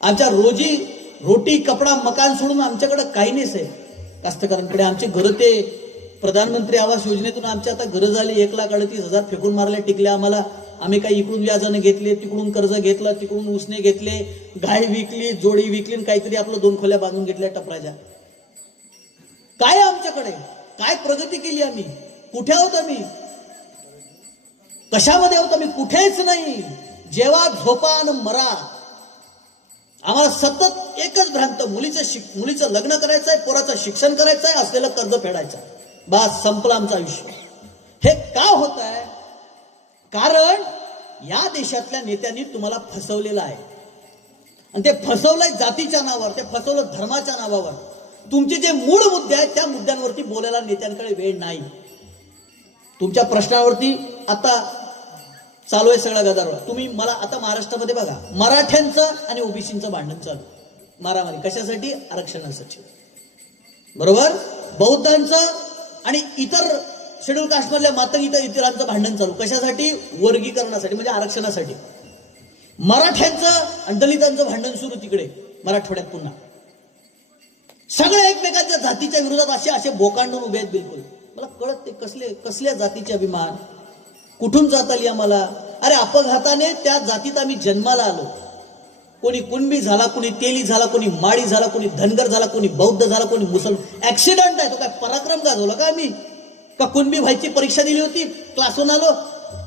आमच्या रोजी रोटी कपडा मकान सोडून आमच्याकडे काही नाहीच आहे कास्तकारांकडे आमचे घर ते प्रधानमंत्री आवास योजनेतून आमची आता गरज आली एक लाख अडतीस हजार फेकून मारल्या टिकल्या आम्हाला. आम्ही काही इकडून व्याजाने घेतले तिकडून कर्ज घेतलं तिकडून उसने घेतले गाय विकली जोडी विकली आणि काहीतरी आपलं दोन खोल्या बांधून घेतल्या टपराच्या काय आमच्याकडे? काय प्रगती केली आम्ही? कुठे आहोत आम्ही? कशामध्ये आहोत आम्ही? कुठेच नाही. जेव्हा झोपा आणि मरा आम्हाला सतत एकच भ्रांत मुलीचं शिक मुलीचं लग्न करायचंय पोराचं शिक्षण करायचंय असलेलं कर्ज फेडायचं बा संपलं आमचं आयुष्य हे का होत आहे कारण या देशातल्या नेत्यांनी तुम्हाला फसवलेलं आहे. आणि ते फसवलंय जातीच्या नावावर ते फसवलं धर्माच्या नावावर. तुमचे जे मूळ मुद्दे आहेत त्या मुद्द्यांवरती बोलायला नेत्यांकडे वेळ नाही. तुमच्या प्रश्नावरती आता चालू आहे सगळा गदारोळ. तुम्ही मला आता महाराष्ट्रामध्ये बघा. मराठ्यांचं आणि ओबीसीचं भांडण चालू. मारामारी. कशासाठी? आरक्षणासाठी. बरोबर? बौद्धांचं आणि इतर शेड्यूल कास्टमधल्या मातंग इतर इतरांचं भांडण चालू. कशासाठी? वर्गीकरणासाठी म्हणजे आरक्षणासाठी. मराठ्यांचं आणि दलितांचं भांडण सुरू तिकडे मराठवाड्यात पुन्हा. सगळे एकमेकांच्या जातीच्या विरोधात असे असे भोकांडून उभे आहेत बिलकुल. मला कळत ते कसले कसल्या जातीचे अभिमान. कुठून जात आली आम्हाला? अरे अपघाताने त्या जातीत आम्ही जन्माला आलो. कोणी कुणबी झाला कोणी तेली झाला कोणी माळी झाला कोणी धनगर झाला कोणी बौद्ध झाला कोणी मुसलमान. ऍक्सिडेंट आहे तो काय पराक्रम गाजवला का आम्ही? का कुणबी व्हायची परीक्षा दिली होती? क्लासून आलो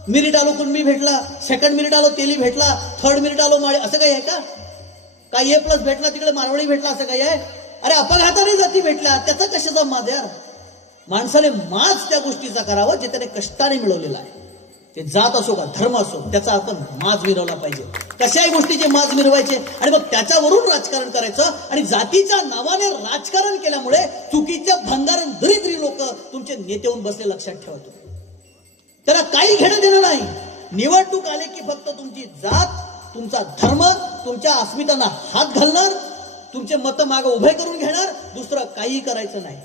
मिरिट आलो कुणबी भेटला सेकंड मिरिट आलो तेली भेटला थर्ड मिरिट आलो माळी असं काही आहे का? काय ए प्लस भेटला तिकडे मारवाडी भेटला असं काही आहे? अरे अपघाताने जाती भेटल्या त्याचा कशाचा माज यार? माणसाने माज त्या गोष्टीचा करावा जे त्याने कष्टाने मिळवलेला आहे. ते जात असो का धर्म असो त्याचा आपण माज मिरवला पाहिजे. कशाही गोष्टीचे माज मिरवायचे आणि मग त्याच्यावरून राजकारण करायचं आणि जातीच्या नावाने राजकारण केल्यामुळे चुकीच्या भंगारण दरिद्री लोक तुमचे नेते होऊन बसले लक्षात ठेवतो त्याला काही घेणं देणं नाही. निवडणूक आले की फक्त तुमची जात तुमचा धर्म तुमच्या अस्मितांना हात घालणार तुमचे मतं मागं उभे करून घेणार दुसरं काही करायचं नाही.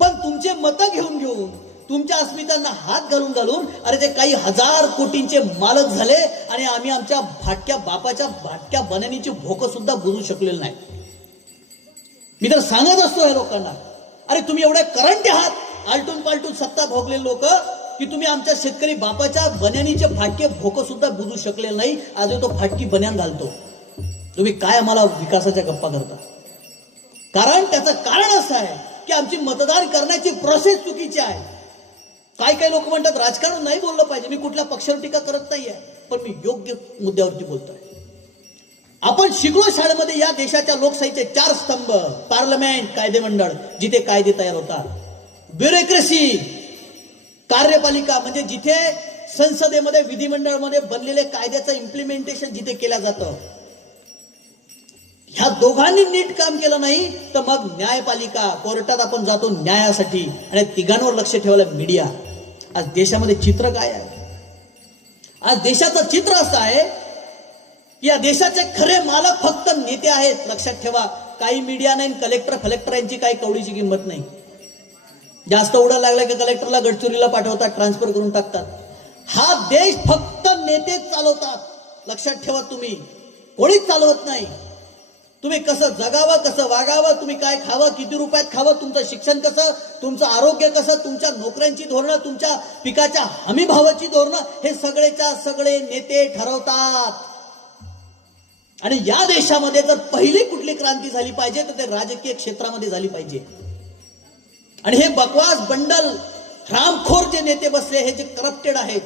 पण तुमचे मतं घेऊन घेऊन तुमच्या अस्मितांना हात घालून घालून अरे ते काही हजार कोटींचे मालक झाले आणि आम्ही आमच्या भाटक्या बापाच्या भाटक्या बनानीची भोक सुद्धा बुजू शकलेलं नाही. मी तर सांगत असतो या लोकांना अरे तुम्ही एवढे करंट आहात आलटून पालटून सत्ता भोगले लोक की तुम्ही आमच्या शेतकरी बापाच्या बन्यानीचे फाटके भोक सुद्धा बुजू शकले नाही आज तो फाटकी बन्यान घालतो. तुम्ही काय आम्हाला विकासाच्या गप्पा करता? कारण त्याचं कारण असं आहे की आमची मतदान करण्याची प्रोसेस चुकीची आहे. काय काय लोक म्हणतात राजकारण नाही बोललं पाहिजे. मी कुठल्या पक्षावर टीका करत नाहीये. पण मी योग्य मुद्द्यावरती बोलतोय. आपण शिकलो शाळेमध्ये या देशाच्या लोकशाहीचे चार स्तंभ. पार्लमेंट कायदेमंडळ जिथे कायदे तयार होतात. ब्युरोक्रेसी कार्यपालिका म्हणजे जिथे संसदेमध्ये विधिमंडळामध्ये बनलेले कायद्याचं इम्प्लिमेंटेशन जिथे केलं जातं. ह्या दोघांनी नीट काम केलं नाही तर मग न्यायपालिका कोर्टात आपण जातो न्यायासाठी. आणि तिघांवर लक्ष ठेवायला मीडिया. आज देशामध्ये चित्र काय आहे? आज देशाचं चित्र असं आहे की या देशाचे खरे मालक फक्त नेते आहेत. लक्षात ठेवा काही मीडिया नाही कलेक्टर कलेक्टर यांची काही कवडीची किंमत नाही. जास्त उडा लागला की कलेक्टरला गडचिरोलीला पाठवतात ट्रान्सफर करून टाकतात. हा देश फक्त नेते चालवतात. लक्षात ठेवा तुम्ही कोणीच चालवत नाही. तुम्ही कसं जगावं कसं वागावं तुम्ही काय खावं किती रुपयात खावं तुमचं शिक्षण कसं तुमचं आरोग्य कसं तुमच्या नोकऱ्यांची धोरणं तुमच्या पिकाच्या हमी भावाची धोरणं हे सगळेच्या सगळे नेते ठरवतात. आणि या देशामध्ये जर पहिली कुठली क्रांती झाली पाहिजे तर ते राजकीय क्षेत्रामध्ये झाली पाहिजे. आणि हे बकवास बंडल रामखोर जे नेते बसले हे जे करप्टेड आहेत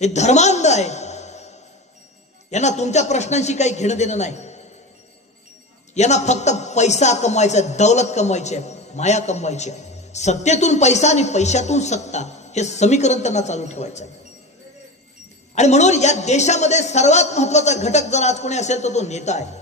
हे धर्मांध आहेत यांना तुमच्या प्रश्नांशी काही घेणं देणं नाही. यांना फक्त पैसा कमवायचा दौलत कमवायची आहे माया कमवायची आहे. सत्तेतून पैसा आणि पैशातून सत्ता हे समीकरण त्यांना चालू ठेवायचं आहे. आणि म्हणून या देशामध्ये सर्वात महत्त्वाचा घटक जर आज कोणी असेल तर तो नेता आहे.